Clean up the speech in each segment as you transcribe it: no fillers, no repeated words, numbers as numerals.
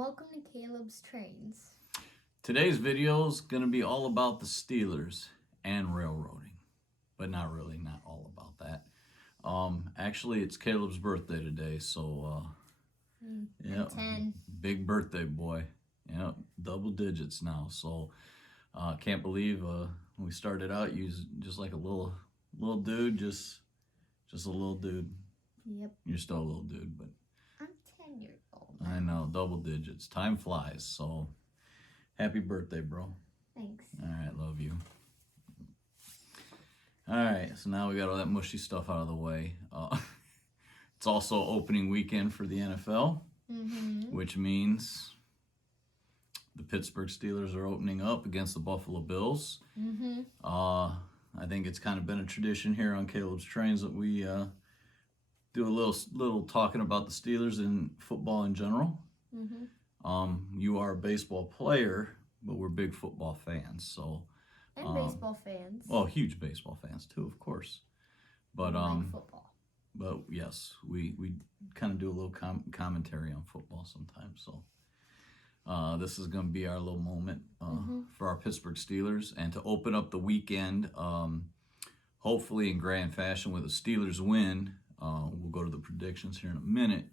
welcome to Caleb's Trains. Today's video is going to be all about the Steelers and railroading, but not really, not all about that. Actually, it's Caleb's birthday today, so yeah, 10. big birthday boy. Yeah, double digits now. So can't believe when we started out, you was just like a little dude, just a little dude. Yep. You're still a little dude, but I'm 10 years old. I know, double digits. Time flies. So happy birthday, bro. Thanks. All right, love you. All right, so now we got all that mushy stuff out of the way. It's also opening weekend for the NFL, which means the Pittsburgh Steelers are opening up against the Buffalo Bills. I think it's kind of been a tradition here on Caleb's Trains that we do a little talking about the Steelers and football in general. You are a baseball player, but we're big football fans, so. And baseball fans. Well, huge baseball fans too, of course. But like football. But yes, we kind of do a little commentary on football sometimes. So this is going to be our little moment for our Pittsburgh Steelers, and to open up the weekend, hopefully in grand fashion with a Steelers win. We'll go to the predictions here in a minute.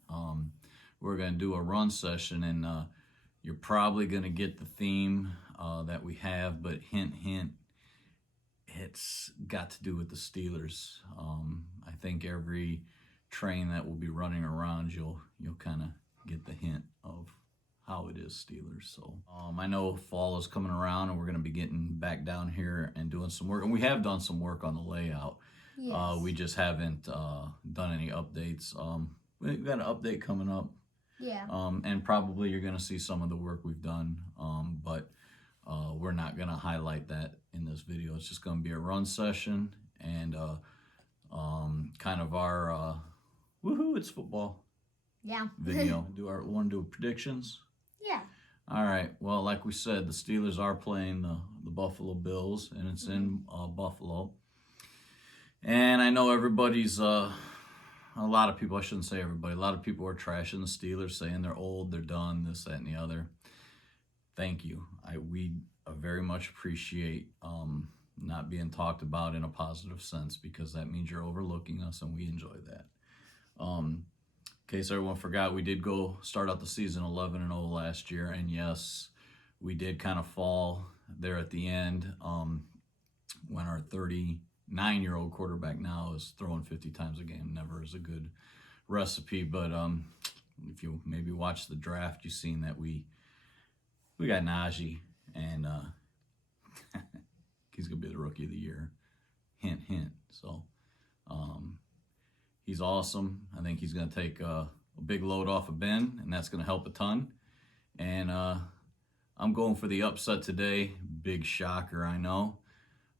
We're going to do a run session, and you're probably going to get the theme that we have, but hint, hint, it's got to do with the Steelers. I think every train that will be running around, you'll kind of get the hint of how it is Steelers. So I know fall is coming around, and we're going to be getting back down here and doing some work, and we have done some work on the layout. Yes. We just haven't done any updates. We've got an update coming up. Yeah. And probably you're going to see some of the work we've done, but we're not going to highlight that in this video. It's just going to be a run session and kind of our woohoo, it's football video. Want to do predictions? Yeah. All right. Well, like we said, the Steelers are playing the Buffalo Bills, and it's in Buffalo. And I know everybody's... a lot of people, I shouldn't say everybody, a lot of people are trashing the Steelers, saying they're old, they're done, this, that, and the other. Thank you. We very much appreciate not being talked about in a positive sense, because that means you're overlooking us, and we enjoy that. In case everyone forgot, we did go start out the season 11-0 last year, and yes, we did kind of fall there at the end when our 39-year-old quarterback now is throwing 50 times a game. Never is a good recipe, but if you maybe watch the draft, you've seen that we got Najee, and he's gonna be the rookie of the year. Hint, hint. So he's awesome. I think he's gonna take a big load off of Ben, and that's gonna help a ton. And I'm going for the upset today. Big shocker, I know.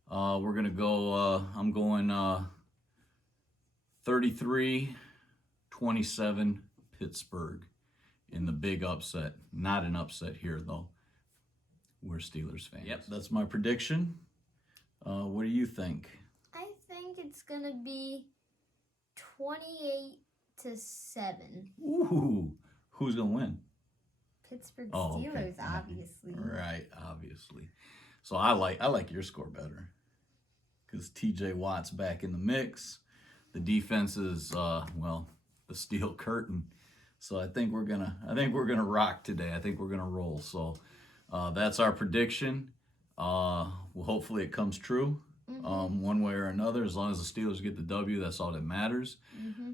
We're going to go, I'm going 33-27 Pittsburgh in the big upset. Not an upset here, though. We're Steelers fans. Yep, that's my prediction. What do you think? I think it's going to be 28-7. Ooh, who's going to win? Pittsburgh Steelers, okay. Obviously. Right, obviously. So I like your score better, because TJ Watt's back in the mix. The defense is the steel curtain. So I think we're gonna rock today. I think we're gonna roll. So that's our prediction. Well, hopefully it comes true one way or another. As long as the Steelers get the W, that's all that matters.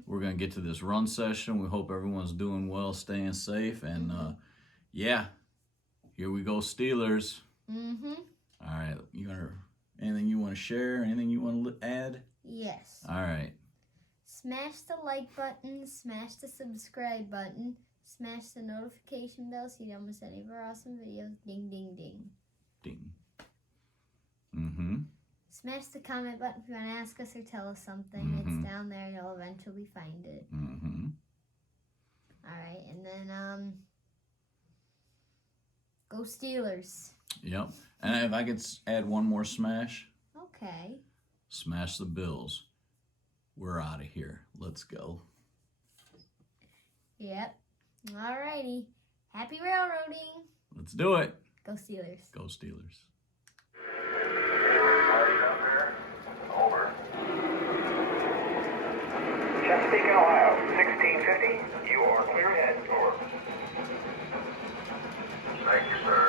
We're gonna get to this run session. We hope everyone's doing well, staying safe, and yeah, here we go, Steelers. All right, anything you want to share? Anything you want to add? Yes. All right. Smash the like button, smash the subscribe button, smash the notification bell so you don't miss any of our awesome videos. Ding, ding, ding. Ding. Smash the comment button if you want to ask us or tell us something. It's down there. You'll eventually find it. All right, and then go Steelers. Yep. And if I could add one more smash. Okay. Smash the Bills. We're out of here. Let's go. Yep. All righty. Happy railroading. Let's do it. Go Steelers. Go Steelers. Over. Chesapeake, Ohio, 1650. You are clear ahead. Over. Thank you, sir.